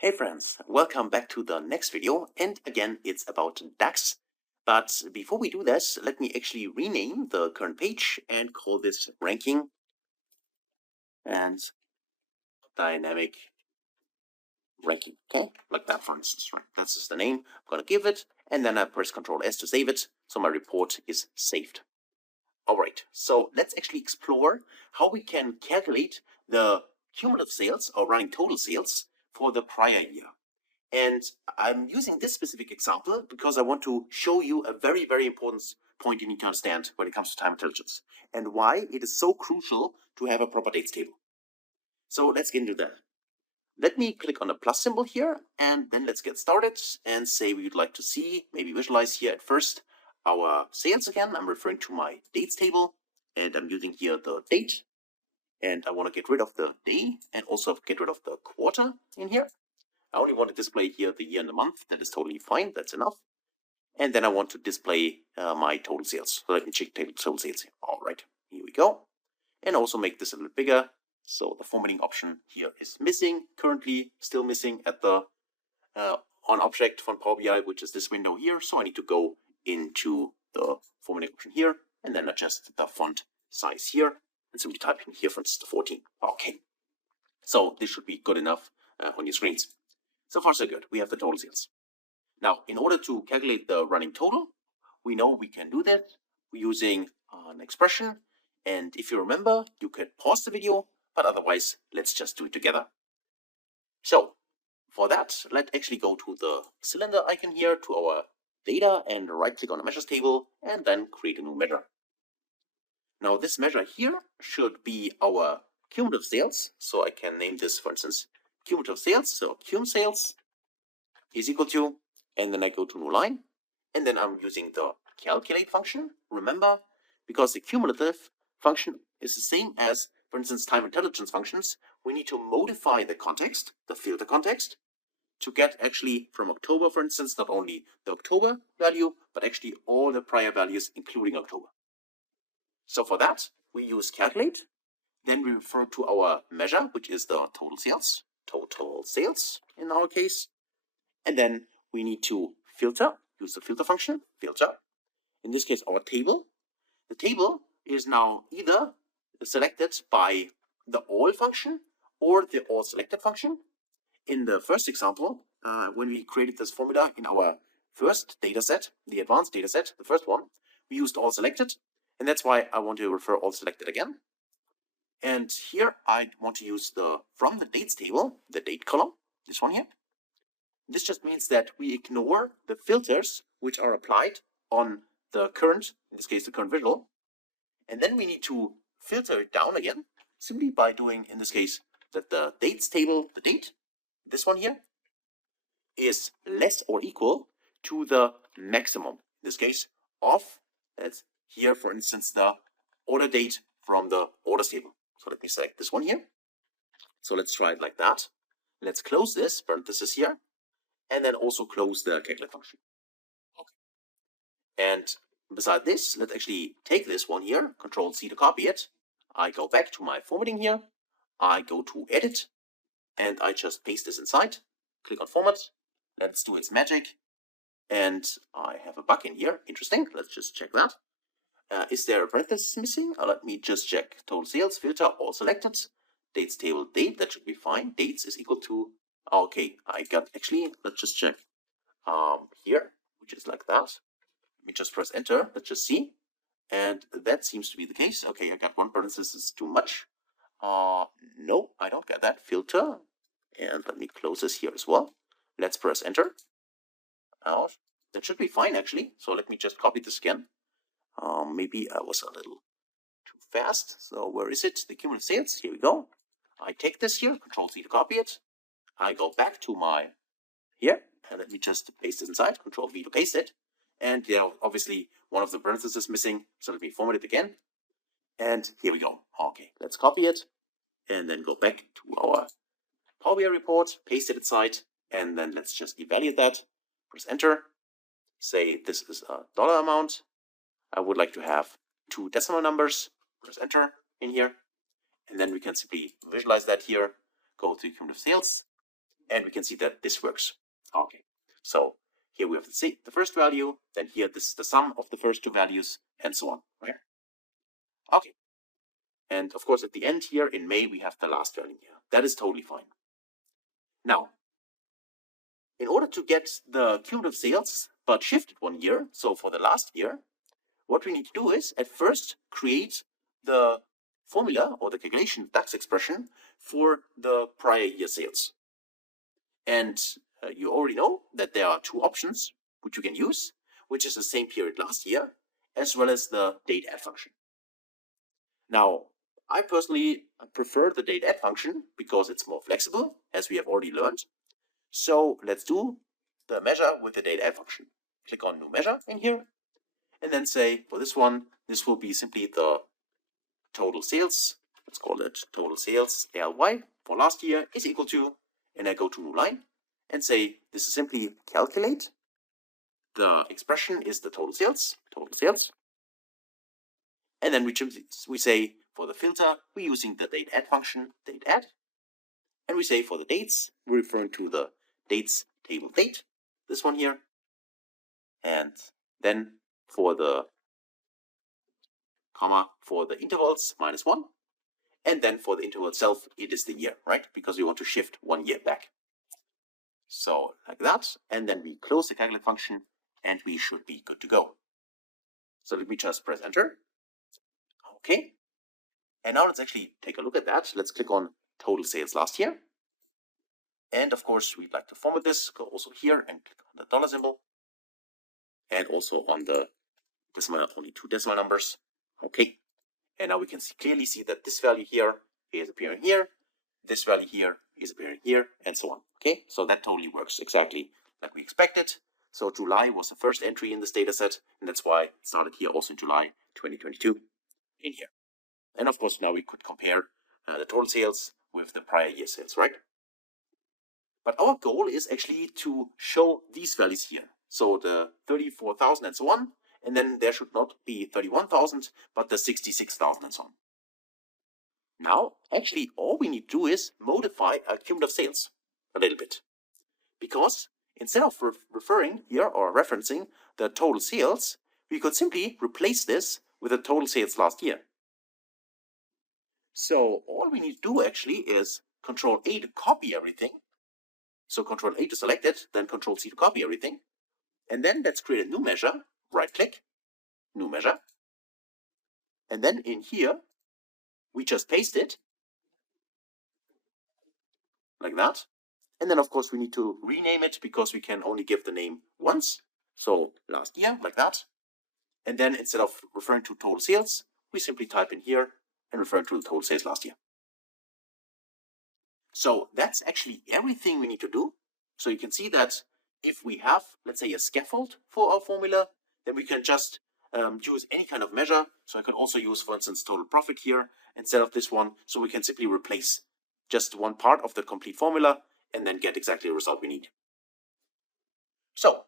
Hey friends, welcome back to the next video, and again it's about DAX. But before we do this, let me actually rename the current page and call this ranking and dynamic ranking. Okay, like that for instance, right? That's just the name I'm gonna give it, and then I press Ctrl S to save it, so my report is saved. Alright, so let's actually explore how we can calculate the cumulative sales or running total sales for the prior year. And I'm using this specific example because I want to show you a very, very important point you need to understand when it comes to time intelligence and why it is so crucial to have a proper dates table. So let's get into that. Let me click on the plus symbol here, and then let's get started and say we would like to see, maybe visualize here at first, our sales again. I'm referring to my dates table, and I'm using here the date, and I want to get rid of the day and also get rid of the quarter in here. I only want to display here the year and the month. That is totally fine. That's enough. And then I want to display my total sales. So let me check total sales here. All right, here we go. And also make this a little bigger. So the formatting option here is missing. Currently still missing at the on object from Power BI, which is this window here. So I need to go into the formatting option here and then adjust the font size here and simply type in here, for instance, 14. Okay. So this should be good enough on your screens. So far so good, we have the total sales. Now, in order to calculate the running total, we know we can do that using an expression. And if you remember, you can pause the video, but otherwise, let's just do it together. So for that, let's actually go to the cylinder icon here, to our data, and right click on the measures table, and then create a new measure. Now this measure here should be our cumulative sales. So I can name this, for instance, cumulative sales. So cum sales is equal to, and then I go to new line, and then I'm using the calculate function. Remember, because the cumulative function is the same as, for instance, time intelligence functions, we need to modify the context, the filter context, to get actually from October, for instance, not only the October value, but actually all the prior values, including October. So for that, we use calculate. Then we refer to our measure, which is the total sales in our case. And then we need to filter, use the filter function, filter. In this case, our table. The table is now either selected by the all function or the all selected function. In the first example, when we created this formula in our first data set, the advanced data set, the first one, we used all selected. And that's why I want to refer all selected again. And here I want to use from the dates table, the date column, this one here. This just means that we ignore the filters which are applied on the current, in this case, the current visual. And then we need to filter it down again, simply by doing, in this case, that the dates table, the date, this one here, is less or equal to the maximum, in this case, of, that's here, for instance, the order date from the orders table. So let me select this one here. So let's try it like that. Let's close this parenthesis here, and then also close the calculate function. Okay. And beside this, let's actually take this one here, Control C to copy it. I go back to my formatting here. I go to edit, and I just paste this inside. Click on format. Let's do its magic. And I have a bug in here. Interesting. Let's just check that. Is there a parenthesis missing? Let me just check. Total sales, filter, all selected. Dates table, date, that should be fine. Dates is equal to, okay, I got, actually, let's just check here, which is like that. Let me just press enter, let's just see. And that seems to be the case. Okay, I got one parenthesis too much. No, I don't get that. Filter, and let me close this here as well. Let's press enter. Out. That should be fine actually. So let me just copy this again. Maybe I was a little too fast. So where is it? The cumulative sales. Here we go. I take this here, Control C to copy it. I go back to my here, and let me just paste this inside. Control V to paste it. And obviously one of the parentheses is missing. So let me format it again. And here we go. Okay, let's copy it, and then go back to our Power BI report, paste it inside, and then let's just evaluate that. Press enter. Say this is a dollar amount. I would like to have 2 decimal numbers. Press enter in here. And then we can simply visualize that here. Go to cumulative sales. and we can see that this works. Okay, so here we have the first value, then here this is the sum of the first two values, and so on, right? Okay, and of course at the end here in May we have the last value here. That is totally fine. Now, in order to get the cumulative sales but shifted 1 year, so for the last year, what we need to do is at first create the formula or the calculation DAX expression for the prior year sales. And you already know that there are two options which you can use, which is the same period last year, as well as the date add function. Now, I personally prefer the date add function because it's more flexible, as we have already learned. So let's do the measure with the date add function. Click on new measure in here, and then say for this one, this will be simply the total sales. Let's call it total sales LY for last year is equal to, and I go to new line and say this is simply calculate. The expression is the total sales, and then we say for the filter we're using the date add function, date add, and we say for the dates we're referring to the dates table date, this one here, and then for the comma for the intervals -1, and then for the interval itself it is the year, right? Because we want to shift 1 year back. So like that, and then we close the calculate function and we should be good to go. So let me just press enter. Okay, and now let's actually take a look at that. Let's click on total sales last year, and of course we'd like to format this. Go also here and click on the dollar symbol, and also on the decimal, only 2 decimal numbers. Okay, and now we can clearly see that this value here is appearing here, this value here is appearing here, and so on. Okay, so that totally works exactly like we expected. So July was the first entry in this data set, and that's why it started here also in July 2022 in here. And of course now we could compare the total sales with the prior year sales, right? But our goal is actually to show these values here. So the 34,000 and so on, and then there should not be 31,000, but the 66,000 and so on. Now, actually, all we need to do is modify our cumulative sales a little bit. Because instead of referring here or referencing the total sales, we could simply replace this with the total sales last year. So all we need to do actually is Control A to copy everything. So Control A to select it, then Control C to copy everything. And then let's create a new measure, right click, new measure. And then in here, we just paste it like that. And then of course we need to rename it because we can only give the name once. So last year, like that. And then instead of referring to total sales, we simply type in here and refer to the total sales last year. So that's actually everything we need to do. So you can see that if we have, let's say, a scaffold for our formula, then we can just use any kind of measure. So I can also use, for instance, total profit here instead of this one. So we can simply replace just one part of the complete formula and then get exactly the result we need. So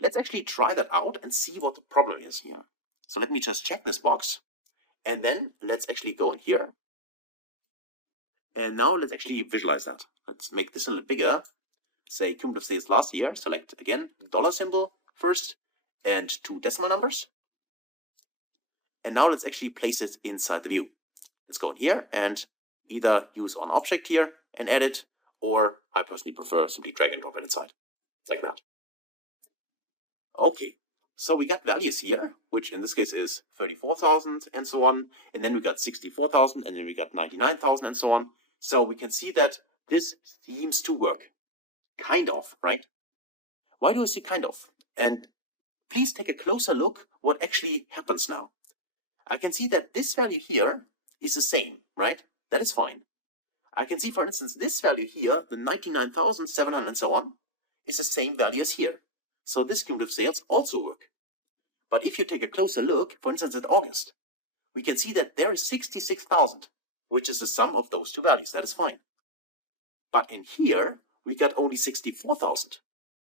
let's actually try that out and see what the problem is here. So let me just check this box, and then let's actually go in here. And now let's actually visualize that. Let's make this a little bigger. Say cumulative sales last year. Select again the dollar symbol first and 2 decimal numbers. And now let's actually place it inside the view. Let's go in here and either use on object here and edit, or I personally prefer simply drag and drop it inside, like that. Okay, so we got values here, which in this case is 34,000 and so on, and then we got 64,000, and then we got 99,000 and so on. So we can see that this seems to work. Kind of, right? Why do I say kind of? And please take a closer look what actually happens now. I can see that this value here is the same, right? That is fine. I can see, for instance, this value here, the 99,700 and so on, is the same value as here. So this cumulative sales also work. But if you take a closer look, for instance, at August, we can see that there is 66,000, which is the sum of those two values. That is fine. But in here, we got only 64,000.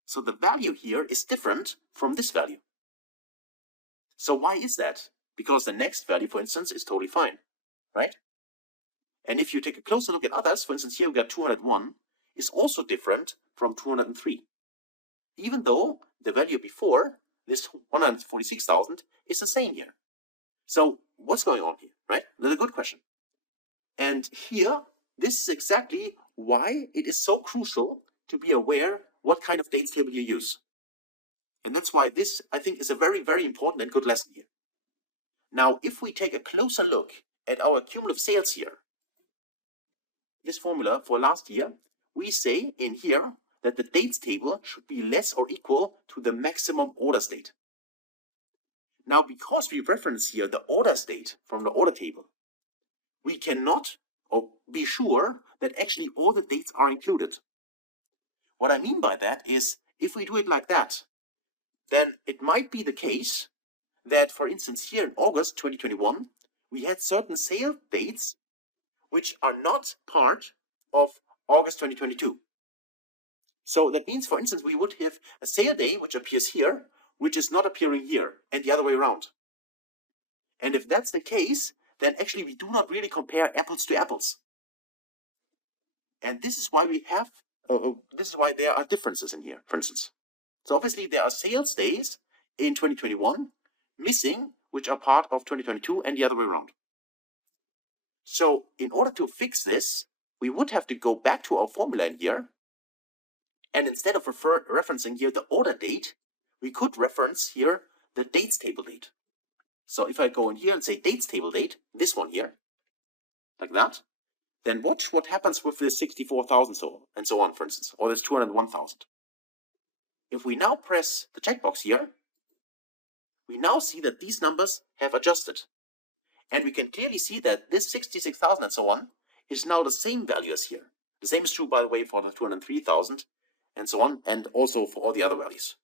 So the value here is different from this value. So why is that? Because the next value, for instance, is totally fine, right? And if you take a closer look at others, for instance, here we got 201. is also different from 203, even though the value before, this 146,000, is the same here. So what's going on here, right? That's a good question. And here, this is exactly why it is so crucial to be aware what kind of dates table you use. And that's why this, I think, is a very, very important and good lesson here. Now, if we take a closer look at our cumulative sales here, this formula for last year, we say in here that the dates table should be less or equal to the maximum orders date. Now, because we reference here the orders date from the order table, we cannot be sure that actually all the dates are included. What I mean by that is, if we do it like that, then it might be the case that, for instance, here in August 2021, we had certain sale dates which are not part of August 2022. So that means, for instance, we would have a sale day which appears here, which is not appearing here, and the other way around. And if that's the case, then actually we do not really compare apples to apples. And this is why we have, this is why there are differences in here, for instance. So obviously there are sales days in 2021 missing, which are part of 2022 and the other way around. So in order to fix this, we would have to go back to our formula in here. And instead of referencing here the order date, we could reference here the dates table date. So if I go in here and say dates table date, this one here, like that, then watch what happens with this 64,000 and so on, for instance, or this 201,000. If we now press the checkbox here, we now see that these numbers have adjusted. And we can clearly see that this 66,000 and so on is now the same value as here. The same is true, by the way, for the 203,000 and so on, and also for all the other values.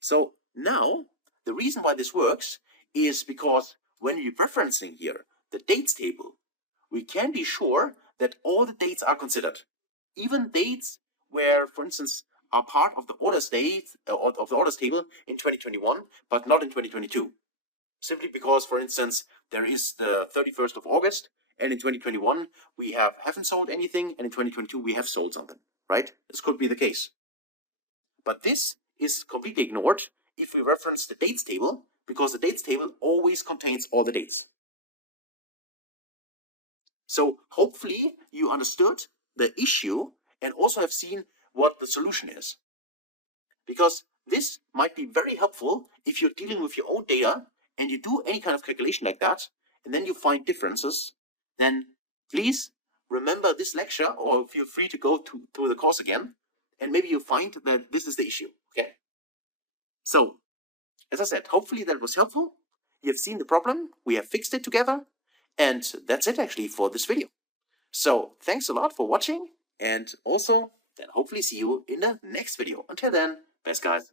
So now, the reason why this works is because when we're referencing here the dates table, we can be sure that all the dates are considered. Even dates where, for instance, are part of the orders date of the orders table in 2021, but not in 2022. Simply because, for instance, there is the 31st of August, and in 2021 we haven't sold anything, and in 2022 we have sold something, right? This could be the case. But this is completely ignored if we reference the dates table, because the dates table always contains all the dates. So hopefully you understood the issue and also have seen what the solution is. Because this might be very helpful if you're dealing with your own data and you do any kind of calculation like that, and then you find differences, then please remember this lecture, or feel free to go through the course again, and maybe you find that this is the issue, okay? So, as I said, hopefully that was helpful. You have seen the problem, we have fixed it together, and that's it actually for this video. So, thanks a lot for watching, and also then hopefully see you in the next video. Until then, best guys.